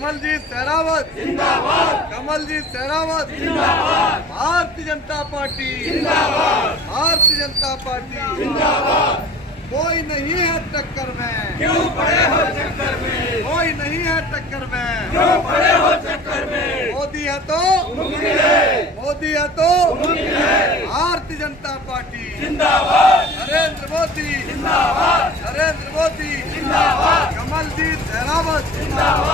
कमलजीत शेरावत जिंदाबाद, कमलजीत शेरावत जिंदाबाद, भारतीय जनता पार्टी जिंदाबाद, भारतीय जनता पार्टी जिंदाबाद। कोई नहीं है टक्कर में, क्यों पड़े हो चक्कर में, कोई नहीं है टक्कर में, क्यों पड़े हो चक्कर में। मोदी है तो मुमकिन है, मोदी है तो मुमकिन है। भारतीय जनता पार्टी जिंदाबाद, नरेंद्र मोदी जिंदाबाद, नरेंद्र मोदी जिंदाबाद, कमलजीत शेरावत जिंदाबाद।